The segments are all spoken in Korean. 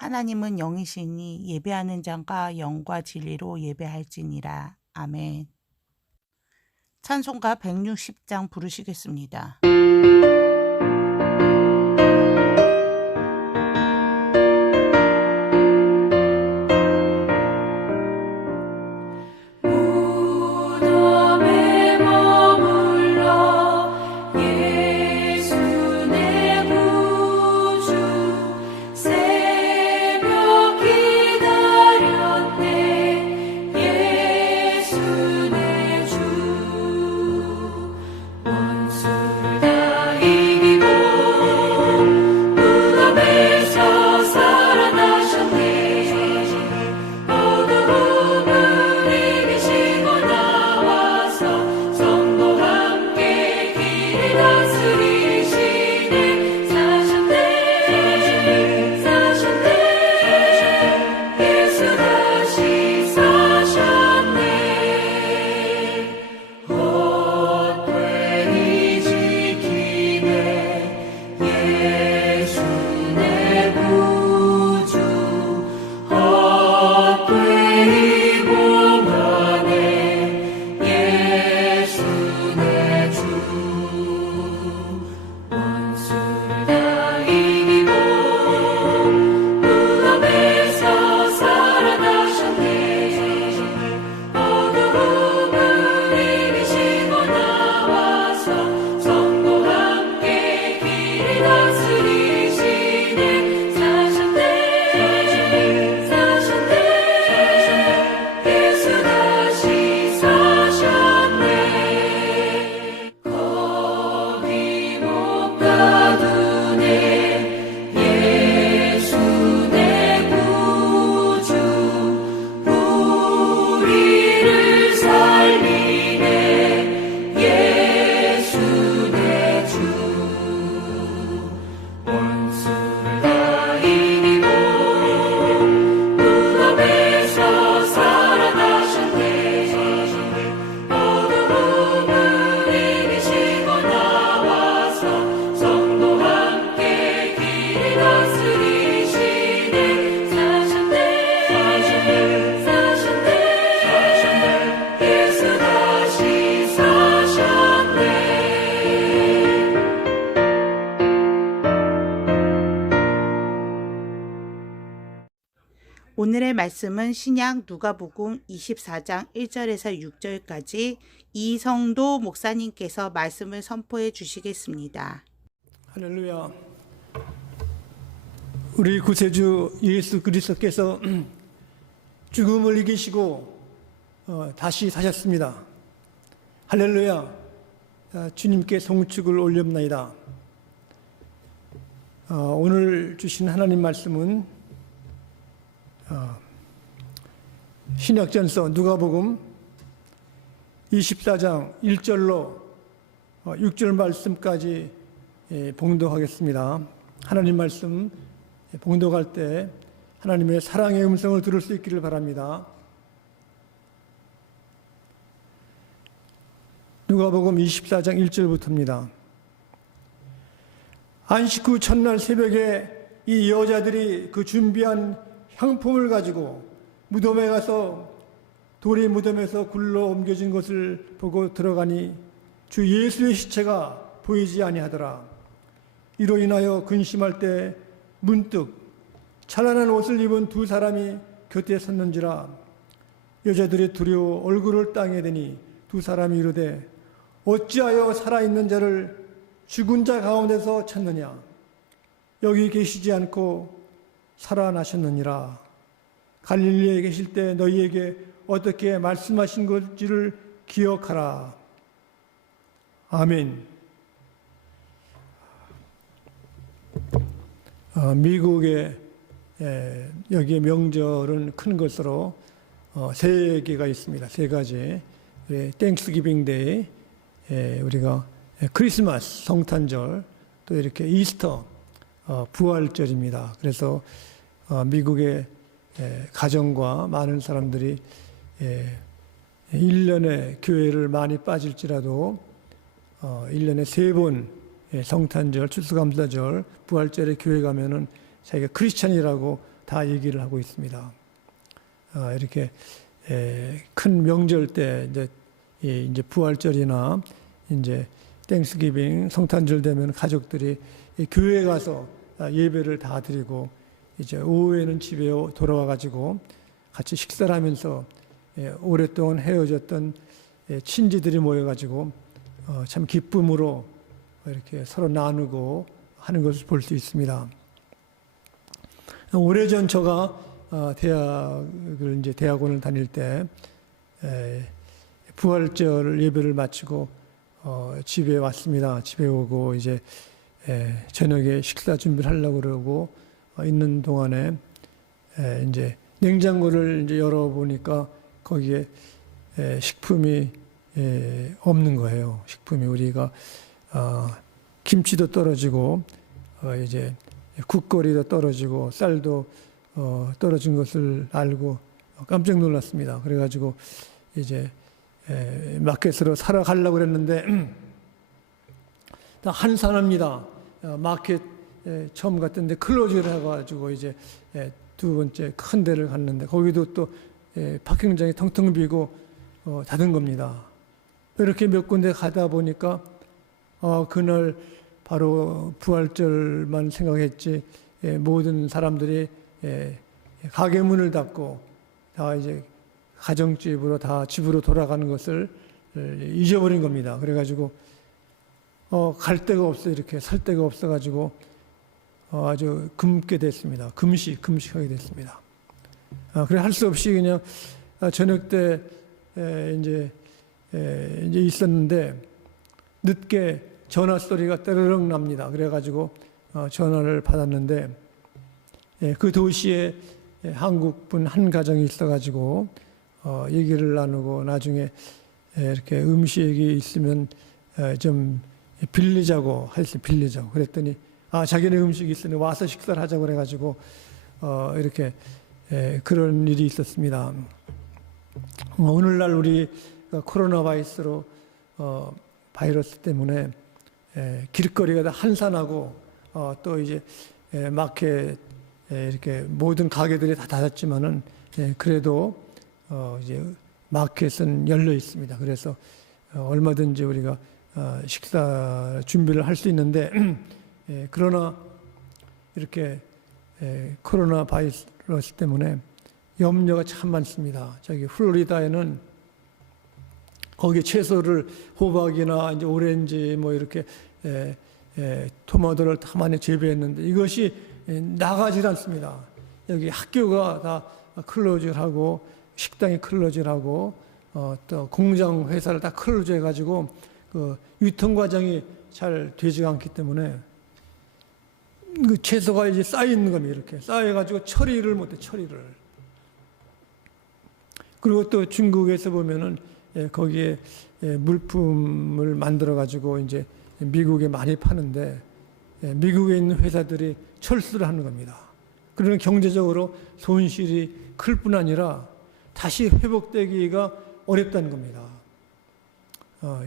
하나님은 영이시니 예배하는 자가 영과 진리로 예배할지니라. 아멘. 찬송가 160장 부르시겠습니다. 오늘의 말씀은 신약 누가복음 24장 1절에서 6절까지 이성도 목사님께서 말씀을 선포해 주시겠습니다. 할렐루야. 우리 구세주 예수 그리스도께서 죽음을 이기시고 다시 사셨습니다. 할렐루야. 주님께 송축을 올렵나이다. 오늘 주신 하나님 말씀은 신약전서 누가복음 24장 1절로 6절 말씀까지 봉독하겠습니다. 하나님 말씀 봉독할 때 하나님의 사랑의 음성을 들을 수 있기를 바랍니다. 누가복음 24장 1절부터입니다. 안식 후 첫날 새벽에 이 여자들이 그 준비한 향품을 가지고 무덤에 가서 돌이 무덤에서 굴러 옮겨진 것을 보고 들어가니 주 예수의 시체가 보이지 아니하더라. 이로 인하여 근심할 때 문득 찬란한 옷을 입은 두 사람이 곁에 섰는지라. 여자들이 두려워 얼굴을 땅에 대니 두 사람이 이르되 어찌하여 살아있는 자를 죽은 자 가운데서 찾느냐. 여기 계시지 않고 살아나셨느니라. 갈릴리에 계실 때 너희에게 어떻게 말씀하신 것지를 기억하라. 아멘. 미국의 여기에 명절은 큰 것으로 세 개가 있습니다. 세 가지. 땡스기빙 데이, 우리가 크리스마스 성탄절, 또 이렇게 이스터 부활절입니다. 그래서 미국의 가정과 많은 사람들이 1년에 교회를 많이 빠질지라도 1년에 3번 성탄절, 추수감사절, 부활절에 교회 가면은 자기가 크리스찬이라고 다 얘기를 하고 있습니다. 이렇게 큰 명절 때 이제 부활절이나 이제 땡스기빙 성탄절 되면 가족들이 교회 가서 예배를 다 드리고 이제 오후에는 집에 돌아와 가지고 같이 식사를 하면서 오랫동안 헤어졌던 친지들이 모여 가지고 참 기쁨으로 이렇게 서로 나누고 하는 것을 볼 수 있습니다. 오래전 제가 대학원을 다닐 때 부활절 예배를 마치고 집에 왔습니다. 집에 오고 이제 저녁에 식사 준비를 하려고 그러고 있는 동안에 이제 냉장고를 이제 열어보니까 거기에 식품이 없는 거예요. 식품이 우리가 김치도 떨어지고 이제 국거리도 떨어지고 쌀도 떨어진 것을 알고 깜짝 놀랐습니다. 그래가지고 이제 마켓으로 사러 가려고 그랬는데 다 한산합니다. 마켓 처음 갔던데 클로즈를 해가지고 이제 두 번째 큰 데를 갔는데 거기도 또 파킹장이 텅텅 비고 닫은 겁니다. 이렇게 몇 군데 가다 보니까 그날 바로 부활절만 생각했지 모든 사람들이 가게 문을 닫고 다 이제 가정집으로 다 집으로 돌아가는 것을 잊어버린 겁니다. 그래가지고 갈 데가 없어 이렇게 살 데가 없어가지고 아주 굶게 됐습니다. 금식하게 됐습니다. 그래 할 수 없이 그냥 저녁 때 이제 있었는데 늦게 전화 소리가 따르릉 납니다. 그래가지고 전화를 받았는데 그 도시에 한국분 한 가정이 있어가지고 얘기를 나누고 나중에 이렇게 음식이 있으면 좀 빌리자고 그랬더니 자기네 음식이 있으니 와서 식사를 하자고 그래가지고 이렇게 그런 일이 있었습니다. 오늘날 우리가 코로나 바이러스 때문에 길거리가 다 한산하고 또 이제 마켓 이렇게 모든 가게들이 다 닫았지만은 그래도 이제 마켓은 열려 있습니다. 그래서 얼마든지 우리가 식사 준비를 할 수 있는데 그러나 이렇게 코로나 바이러스 때문에 염려가 참 많습니다. 저기 플로리다에는 거기 채소를 호박이나 이제 오렌지 뭐 이렇게 토마토를 다 많이 재배했는데 이것이 나가질 않습니다. 여기 학교가 다 클로즈하고 식당이 클로즈하고 또 공장 회사를 다 클로즈해가지고 그 유통 과정이 잘 되지 않기 때문에 그 채소가 이제 쌓여 있는 겁니다. 이렇게 쌓여가지고 처리를 못해 처리를. 그리고 또 중국에서 보면은 거기에 물품을 만들어 가지고 이제 미국에 많이 파는데 미국에 있는 회사들이 철수를 하는 겁니다. 그러면 경제적으로 손실이 클 뿐 아니라 다시 회복되기가 어렵다는 겁니다.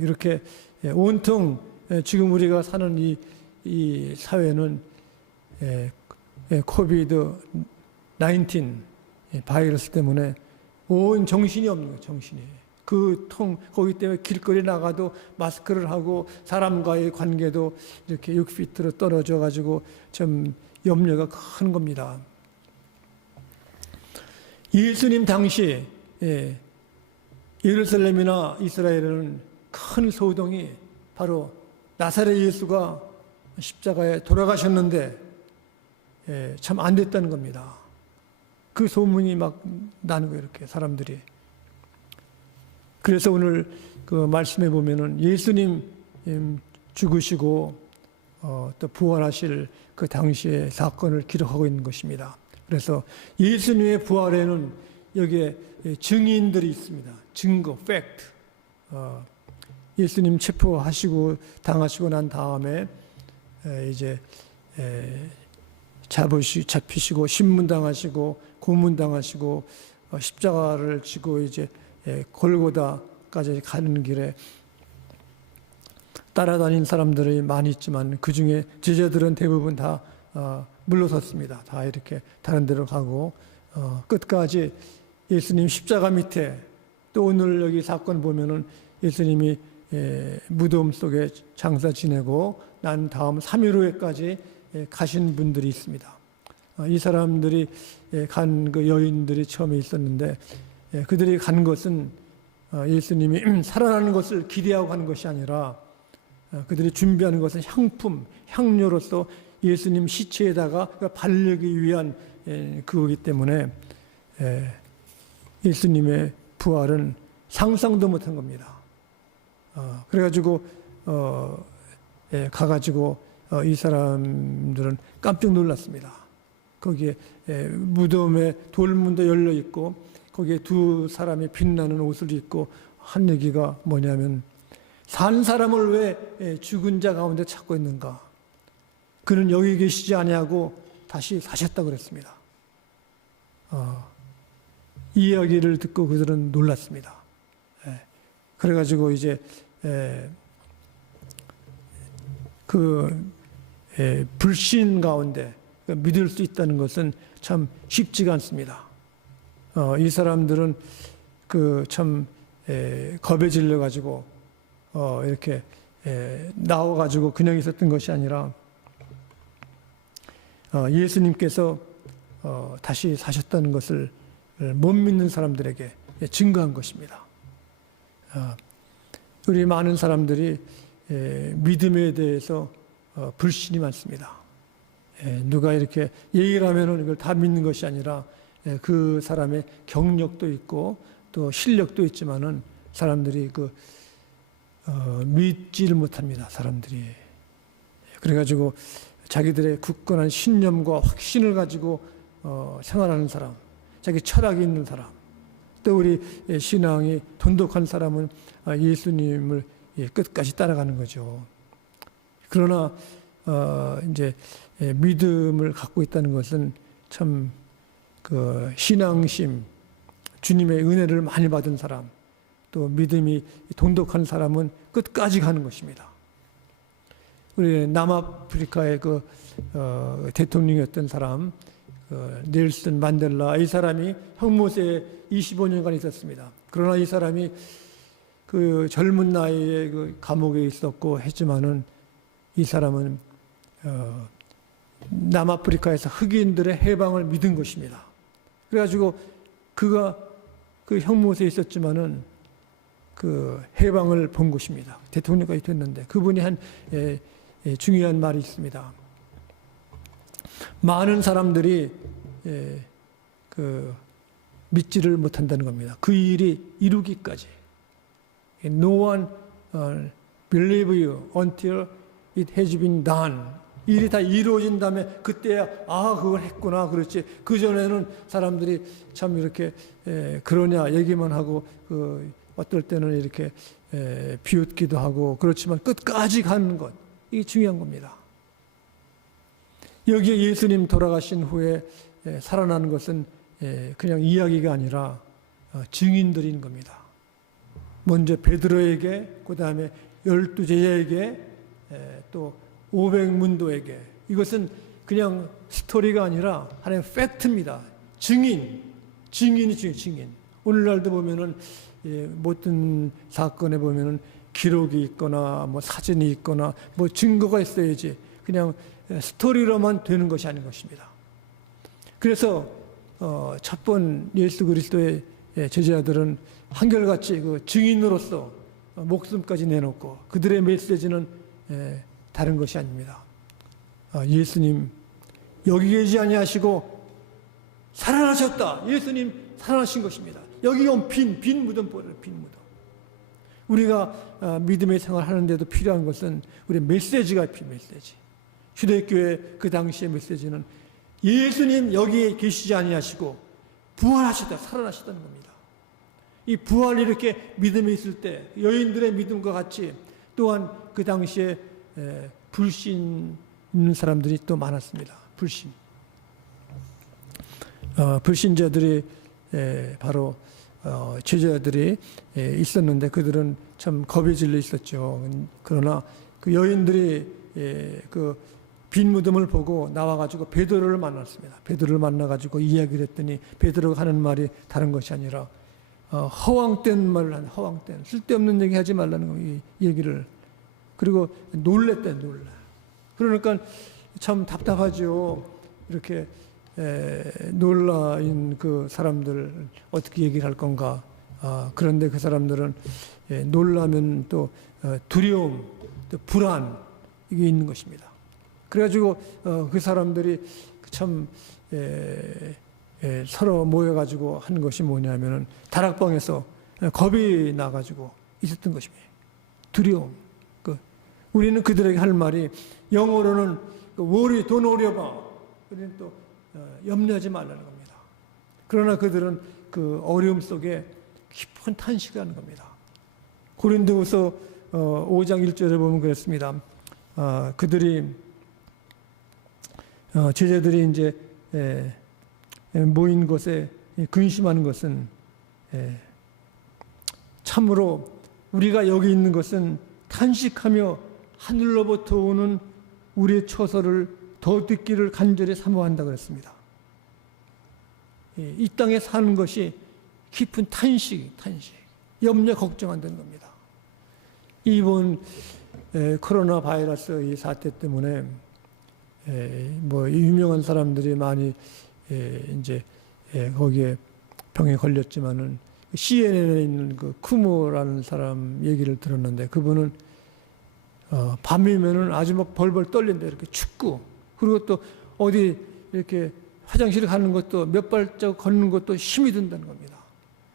이렇게 온통 지금 우리가 사는 이 사회는 코비드 19 바이러스 때문에 온 정신이 없는 거예요. 정신이. 거기 때문에 길거리 나가도 마스크를 하고 사람과의 관계도 이렇게 6피트로 떨어져 가지고 좀 염려가 큰 겁니다. 예수님 당시 예루살렘이나 이스라엘은 큰 소동이 바로 나사렛 예수가 십자가에 돌아가셨는데 참 안 됐다는 겁니다. 그 소문이 막 나는 거예요. 이렇게 사람들이. 그래서 오늘 그 말씀에 보면은 예수님 죽으시고 또 부활하실 그 당시의 사건을 기록하고 있는 것입니다. 그래서 예수님의 부활에는 여기에 증인들이 있습니다. 증거, 팩트. 예수님 체포하시고 당하시고 난 다음에 이제 잡히시고 신문당하시고 고문당하시고 십자가를 지고 이제 골고다까지 가는 길에 따라다닌 사람들이 많이 있지만 그 중에 제자들은 대부분 다 물러섰습니다. 다 이렇게 다른 데로 가고 끝까지 예수님 십자가 밑에, 또 오늘 여기 사건 보면은 예수님이 무덤 속에 장사 지내고 난 다음 3일 후에까지 가신 분들이 있습니다. 이 사람들이 간 그 여인들이 처음에 있었는데, 그들이 간 것은 예수님이 살아나는 것을 기대하고 가는 것이 아니라 그들이 준비하는 것은 향품, 향료로서 예수님 시체에다가 바르기 위한 그거기 때문에 예수님의 부활은 상상도 못한 겁니다. 그래가지고 가가지고 이 사람들은 깜짝 놀랐습니다. 거기에 무덤에 돌문도 열려 있고 거기에 두 사람이 빛나는 옷을 입고 한 얘기가 뭐냐면, 산 사람을 왜 죽은 자 가운데 찾고 있는가? 그는 여기 계시지 아니하고 다시 사셨다고 그랬습니다. 이 이야기를 듣고 그들은 놀랐습니다. 그래가지고 이제 불신 가운데 믿을 수 있다는 것은 참 쉽지가 않습니다. 이 사람들은 참 겁에 질려 가지고 이렇게 나와 가지고 그냥 있었던 것이 아니라 예수님께서 다시 사셨다는 것을 못 믿는 사람들에게 증거한 것입니다. 우리 많은 사람들이 믿음에 대해서 불신이 많습니다. 누가 이렇게 얘기를 하면은 이걸 다 믿는 것이 아니라 그 사람의 경력도 있고 또 실력도 있지만은 사람들이 믿지를 못합니다. 사람들이. 그래가지고 자기들의 굳건한 신념과 확신을 가지고 생활하는 사람, 자기 철학이 있는 사람, 또 우리 신앙이 돈독한 사람은 예수님을 끝까지 따라가는 거죠. 그러나 이제 믿음을 갖고 있다는 것은 참 신앙심, 주님의 은혜를 많이 받은 사람, 또 믿음이 돈독한 사람은 끝까지 가는 것입니다. 우리 남아프리카의 대통령이었던 사람, 넬슨 만델라, 이 사람이 형무소에 25년간 있었습니다. 그러나 이 사람이 젊은 나이에 감옥에 있었고 했지만은 이 사람은 남아프리카에서 흑인들의 해방을 믿은 것입니다. 그래가지고 그가 형무소에 있었지만은 해방을 본 것입니다. 대통령까지 됐는데 그분이 한 중요한 말이 있습니다. 많은 사람들이 믿지를 못한다는 겁니다. 그 일이 이루기까지. No one believe you until it has been done. 일이 다 이루어진 다음에 그때야 그걸 했구나 그렇지. 그 전에는 사람들이 참 이렇게 그러냐 얘기만 하고 어떨 때는 이렇게 비웃기도 하고 그렇지만 끝까지 가는 것, 이게 중요한 겁니다. 여기에 예수님 돌아가신 후에 살아나는 것은 그냥 이야기가 아니라 증인들인 겁니다. 먼저 베드로에게, 그 다음에 12제자에게, 또 500문도에게. 이것은 그냥 스토리가 아니라 하나의 팩트입니다. 증인이 중요해요. 증인. 오늘날도 보면은 모든 사건에 보면은 기록이 있거나 뭐 사진이 있거나 뭐 증거가 있어야지 그냥 스토리로만 되는 것이 아닌 것입니다. 그래서 첫 번 예수 그리스도의 제자들은 한결같이 증인으로서 목숨까지 내놓고 그들의 메시지는 다른 것이 아닙니다. 예수님 여기 계시지 아니하시고 살아나셨다. 예수님 살아나신 것입니다. 여기 온 빈 무덤 보여요. 빈 무덤. 우리가 믿음의 생활을 하는데도 필요한 것은 우리 메시지가 필요해요. 메시지. 휴대교회 그 당시의 메시지는 예수님 여기에 계시지 아니하시고 부활하셨다. 살아나셨다는 겁니다. 이 부활이 이렇게 믿음이 있을 때 여인들의 믿음과 같이 또한 그 당시에 불신 있는 사람들이 또 많았습니다. 불신자들이 바로 제자들이 있었는데 그들은 참 겁에 질려 있었죠. 그러나 그 여인들이 빈 무덤을 보고 나와가지고 베드로를 만났습니다. 베드로를 만나가지고 이야기를 했더니 베드로가 하는 말이 다른 것이 아니라 허황된 말을 하는, 허황된 쓸데없는 얘기 하지 말라는 거, 이 얘기를. 그리고 놀랬대, 놀라. 그러니까 참 답답하죠. 이렇게 놀라인 그 사람들 어떻게 얘기를 할 건가. 그런데 그 사람들은 놀라면 또 두려움, 또 불안, 이게 있는 것입니다. 그래가지고 그 사람들이 참 서로 모여가지고 한 것이 뭐냐면은 다락방에서 겁이 나가지고 있었던 것입니다. 두려움. 우리는 그들에게 할 말이 영어로는 worry, don't worry about. 우리는 또 염려하지 말라는 겁니다. 그러나 그들은 그 어려움 속에 깊은 탄식을 하는 겁니다. 고린도후서 5장 1절에 보면 그랬습니다. 그들이 제자들이 이제 모인 것에 근심하는 것은 참으로 우리가 여기 있는 것은 탄식하며 하늘로부터 오는 우리의 처소를 더 듣기를 간절히 사모한다 그랬습니다. 이 땅에 사는 것이 깊은 탄식, 염려, 걱정한다는 겁니다. 이번 코로나 바이러스 이 사태 때문에 뭐 유명한 사람들이 많이 이제 거기에 병에 걸렸지만은 CNN에 있는 그 쿠모라는 사람 얘기를 들었는데 그분은 밤이면은 아주 막 벌벌 떨린다 이렇게 춥고 그리고 또 어디 이렇게 화장실 가는 것도 몇 발자국 걷는 것도 힘이 든다는 겁니다.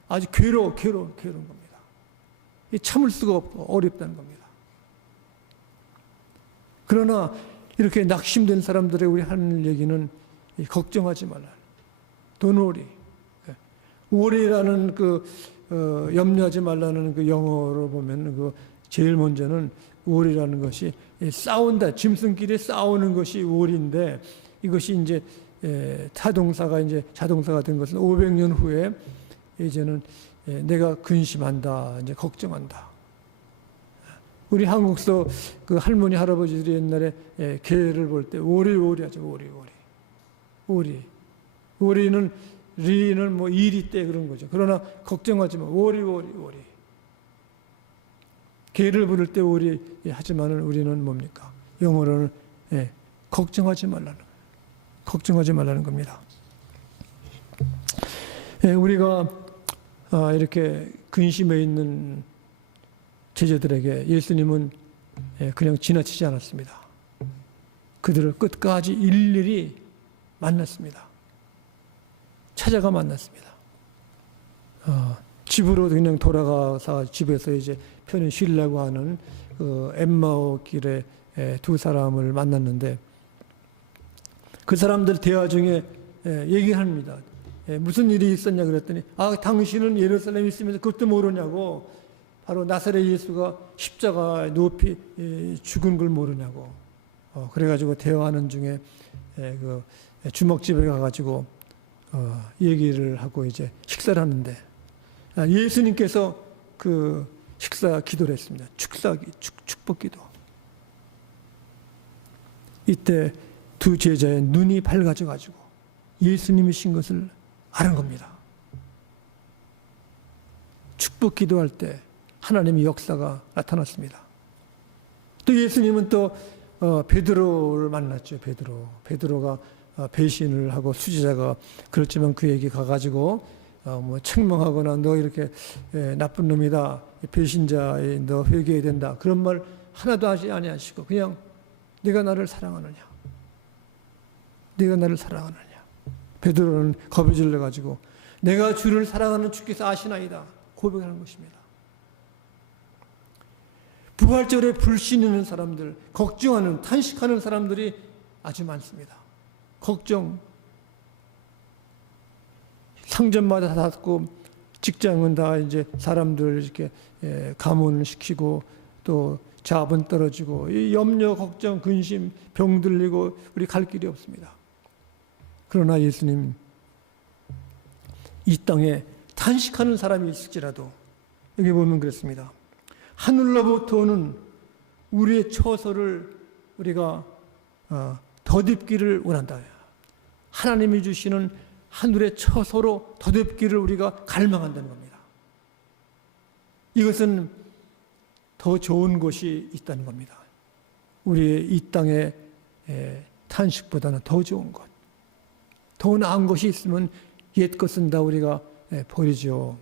아주 괴로운 겁니다. 참을 수가 없고 어렵다는 겁니다. 그러나 이렇게 낙심된 사람들의 우리 하는 얘기는 걱정하지 말라. Don't worry. worry라는 염려하지 말라는 그 영어로 보면 그 제일 먼저는 worry라는 것이 싸운다. 짐승끼리 싸우는 것이 worry인데 이것이 이제 타동사가 이제 자동사가 된 것은 500년 후에 이제는 내가 근심한다. 이제 걱정한다. 우리 한국서 그 할머니 할아버지들이 옛날에 개를 볼 때 오리 하죠. 오리. 오리는 리는 뭐 이리 때 그런 거죠. 그러나 걱정하지 마. 오리. 개를 부를 때 오리 하지만은 우리는 뭡니까? 영어로는 걱정하지 말라는 겁니다. 우리가 이렇게 근심해 있는 제자들에게 예수님은 그냥 지나치지 않았습니다. 그들을 끝까지 일일이 만났습니다. 찾아가 만났습니다. 집으로 그냥 돌아가서 집에서 이제 편히 쉬려고 하는 그 엠마오 길에 두 사람을 만났는데 그 사람들 대화 중에 얘기합니다. 무슨 일이 있었냐 그랬더니 당신은 예루살렘에 있으면서 그것도 모르냐고 바로 나사렛 예수가 십자가에 높이 죽은 걸 모르냐고 그래가지고 대화하는 중에 그 주먹집에 가가지고 얘기를 하고 이제 식사를 하는데 예수님께서 그 식사 기도를 했습니다. 축복 기도. 이때 두 제자의 눈이 밝아져가지고 예수님이신 것을 아는 겁니다. 축복 기도할 때 하나님의 역사가 나타났습니다. 또 예수님은 또 베드로를 만났죠. 베드로가 배신을 하고 수지자가 그렇지만 그에게 가가지고 뭐 책망하거나 너 이렇게 나쁜 놈이다 배신자에 너 회개해야 된다 그런 말 하나도 하지 아니하시고 그냥 네가 나를 사랑하느냐 베드로는 겁이 질러가지고 내가 주를 사랑하는 주께서 아시나이다 고백하는 것입니다. 부활절에 불신하는 사람들, 걱정하는, 탄식하는 사람들이 아주 많습니다. 걱정. 상점마다 닫고 직장은 다 이제 사람들 이렇게 감원을 시키고 또 자본 떨어지고 이 염려, 걱정, 근심, 병 들리고 우리 갈 길이 없습니다. 그러나 예수님 이 땅에 탄식하는 사람이 있을지라도 여기 보면 그렇습니다. 하늘로부터 오는 우리의 처소를 우리가 덧입기를 원한다. 하나님이 주시는 하늘의 처소로 덧입기를 우리가 갈망한다는 겁니다. 이것은 더 좋은 곳이 있다는 겁니다. 우리의 이 땅의 탄식보다는 더 좋은 것, 더 나은 것이 있으면 옛 것은 다 우리가 버리죠.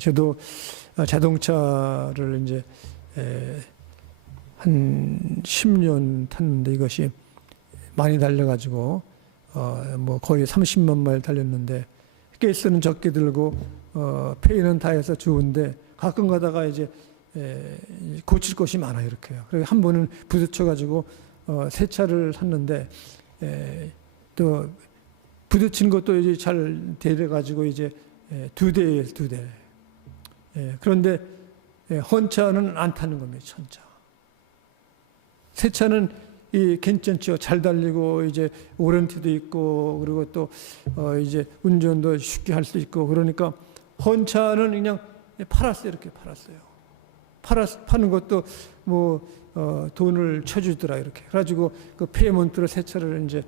저도 자동차를 이제 한 10년 탔는데 이것이 많이 달려가지고 뭐 거의 30만 마일 달렸는데 가스는 적게 들고 페이는 다 해서 좋은데 가끔 가다가 이제 고칠 것이 많아요. 이렇게요. 그래서 한 번은 부딪혀가지고 새 차를 샀는데 또 부딪힌 것도 이제 잘 데려가지고 이제 두 대. 그런데 헌차는 안 타는 겁니다. 천차. 새 차는 괜찮죠. 잘 달리고 이제 오런티도 있고 그리고 또 이제 운전도 쉽게 할 수 있고 그러니까 헌차는 그냥 팔았어요. 이렇게 팔았어요. 파는 것도 뭐 돈을 쳐주더라 이렇게. 그래가지고 그 페이먼트로 새 차를 이제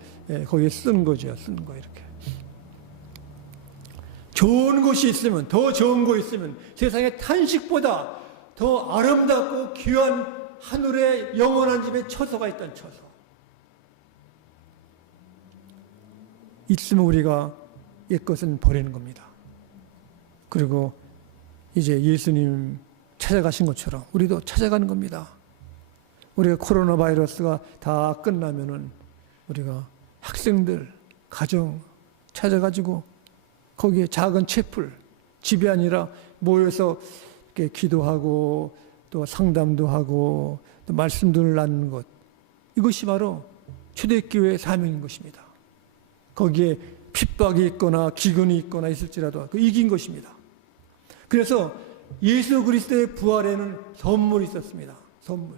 거기에 쓴 거죠. 쓴 거 이렇게. 좋은 곳이 있으면 더 좋은 곳이 있으면 세상의 탄식보다 더 아름답고 귀한 하늘의 영원한 집에 처소가 있다는 처소. 있으면 우리가 옛것은 버리는 겁니다. 그리고 이제 예수님 찾아가신 것처럼 우리도 찾아가는 겁니다. 우리가 코로나 바이러스가 다 끝나면은 우리가 학생들, 가정 찾아가지고 거기에 작은 채플, 집이 아니라 모여서 이렇게 기도하고 또 상담도 하고 또 말씀들을 나누는 것. 이것이 바로 초대교회의 사명인 것입니다. 거기에 핍박이 있거나 기근이 있거나 있을지라도 그 이긴 것입니다. 그래서 예수 그리스도의 부활에는 선물이 있었습니다. 선물.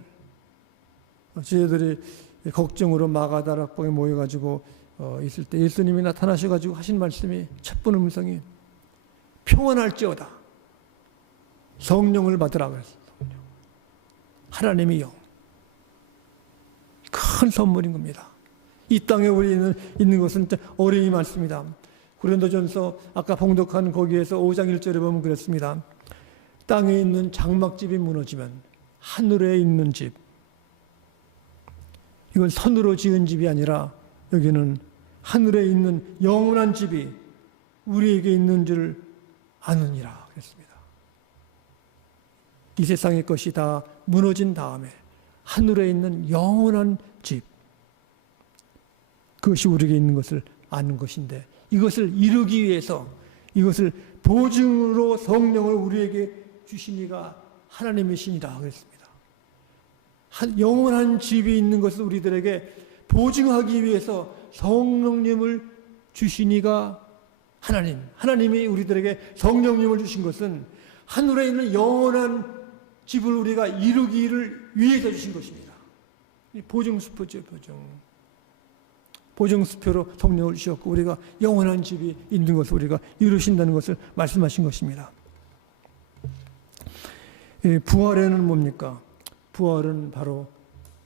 저희들이 걱정으로 마가다락방에 모여가지고 있을 때 예수님이 나타나셔가지고 하신 말씀이 첫 번째 음성이 평안할지어다. 성령을 받으라 그랬어요. 성령. 하나님의 영. 큰 선물인 겁니다. 이 땅에 우리는 있는 것은 어려움이 많습니다. 고린도전서 아까 봉독한 거기에서 5장 1절에 보면 그랬습니다. 땅에 있는 장막집이 무너지면 하늘에 있는 집, 이건 선으로 지은 집이 아니라 여기는 하늘에 있는 영원한 집이 우리에게 있는 줄 아느니라 그랬습니다. 이 세상의 것이 다 무너진 다음에 하늘에 있는 영원한 집, 그것이 우리에게 있는 것을 아는 것인데 이것을 이루기 위해서 이것을 보증으로 성령을 우리에게 주시니가 하나님이시니라 그랬습니다. 영원한 집이 있는 것을 우리들에게 보증하기 위해서 성령님을 주시니가 하나님이 우리들에게 성령님을 주신 것은 하늘에 있는 영원한 집을 우리가 이루기를 위해서 주신 것입니다. 보증수표죠, 보증수표로 성령을 주셨고 우리가 영원한 집이 있는 것을 우리가 이루신다는 것을 말씀하신 것입니다. 부활에는 뭡니까? 부활은 바로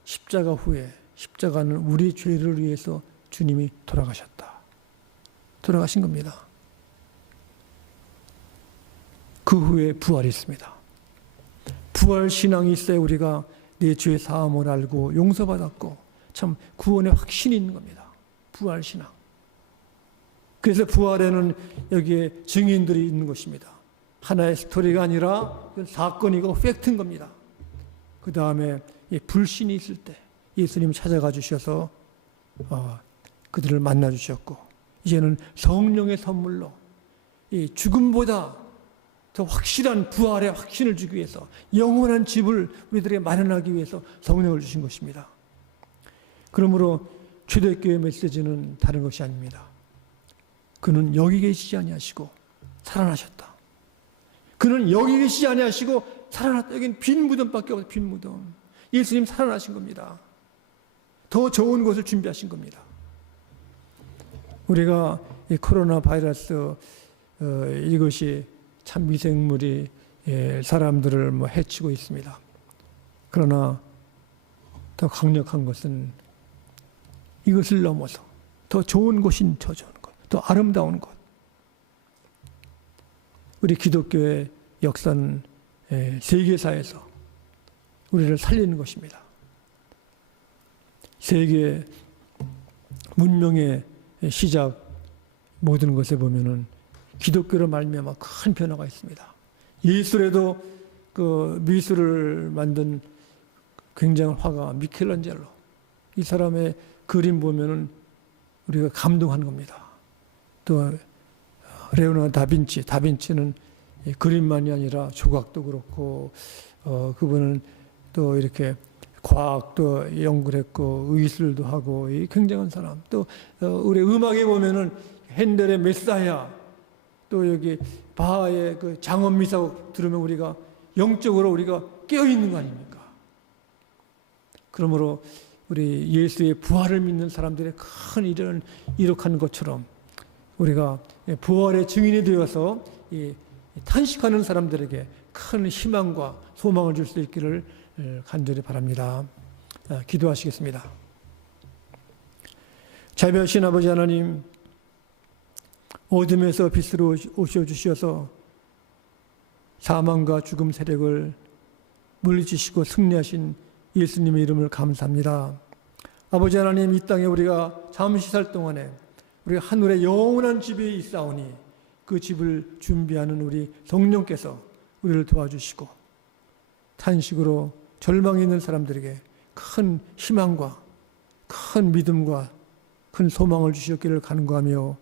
십자가 후에 십자가는 우리 죄를 위해서 주님이 돌아가신 겁니다. 그 후에 부활이 있습니다. 부활 신앙이 있어야 우리가 내 죄 사함을 알고 용서받았고 참 구원의 확신이 있는 겁니다. 부활 신앙. 그래서 부활에는 여기에 증인들이 있는 것입니다. 하나의 스토리가 아니라 사건이고 팩트인 겁니다. 그 다음에 불신이 있을 때 예수님이 찾아가 주셔서 그들을 만나 주셨고 이제는 성령의 선물로 이 죽음보다 더 확실한 부활의 확신을 주기 위해서 영원한 집을 우리들에게 마련하기 위해서 성령을 주신 것입니다. 그러므로 초대교회 메시지는 다른 것이 아닙니다. 그는 여기 계시지 아니하시고 살아나셨다. 그는 여기 계시지 아니하시고 살아났다. 여기는 빈 무덤밖에 없어요. 빈 무덤. 예수님 살아나신 겁니다. 더 좋은 것을 준비하신 겁니다. 우리가 이 코로나 바이러스 이것이 참 미생물이 사람들을 해치고 있습니다. 그러나 더 강력한 것은 이것을 넘어서 더 좋은 곳인 더 좋은 것, 더 아름다운 것. 우리 기독교의 역사는 세계사에서 우리를 살리는 것입니다. 세계 문명의 시작 모든 것에 보면은 기독교로 말미암아 큰 변화가 있습니다. 예술에도 그 미술을 만든 굉장한 화가 미켈란젤로, 이 사람의 그림 보면은 우리가 감동하는 겁니다. 또 레오나르도 다빈치는 그림만이 아니라 조각도 그렇고, 그분은 또 이렇게 과학도 연구를 했고 의술도 하고 이 굉장한 사람. 또 우리 음악에 보면은 핸델의 메사야, 또 여기 바하의 그 장엄 미사곡 들으면 우리가 영적으로 우리가 깨어 있는 거 아닙니까? 그러므로 우리 예수의 부활을 믿는 사람들의 큰 일을 이룩한 것처럼 우리가 부활의 증인이 되어서 이 탄식하는 사람들에게 큰 희망과 소망을 줄 수 있기를 간절히 바랍니다. 기도하시겠습니다. 자비하신 아버지 하나님, 어둠에서 빛으로 오셔 주셔서 사망과 죽음 세력을 물리치시고 승리하신 예수님의 이름을 감사합니다. 아버지 하나님, 이 땅에 우리가 잠시 살 동안에 우리가 하늘에 영원한 집이 있사오니 그 집을 준비하는 우리 성령께서 우리를 도와주시고 탄식으로 절망이 있는 사람들에게 큰 희망과 큰 믿음과 큰 소망을 주셨기를 간구하며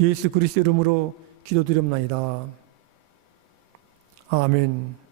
예수 그리스도 이름으로 기도드립나이다. 아멘.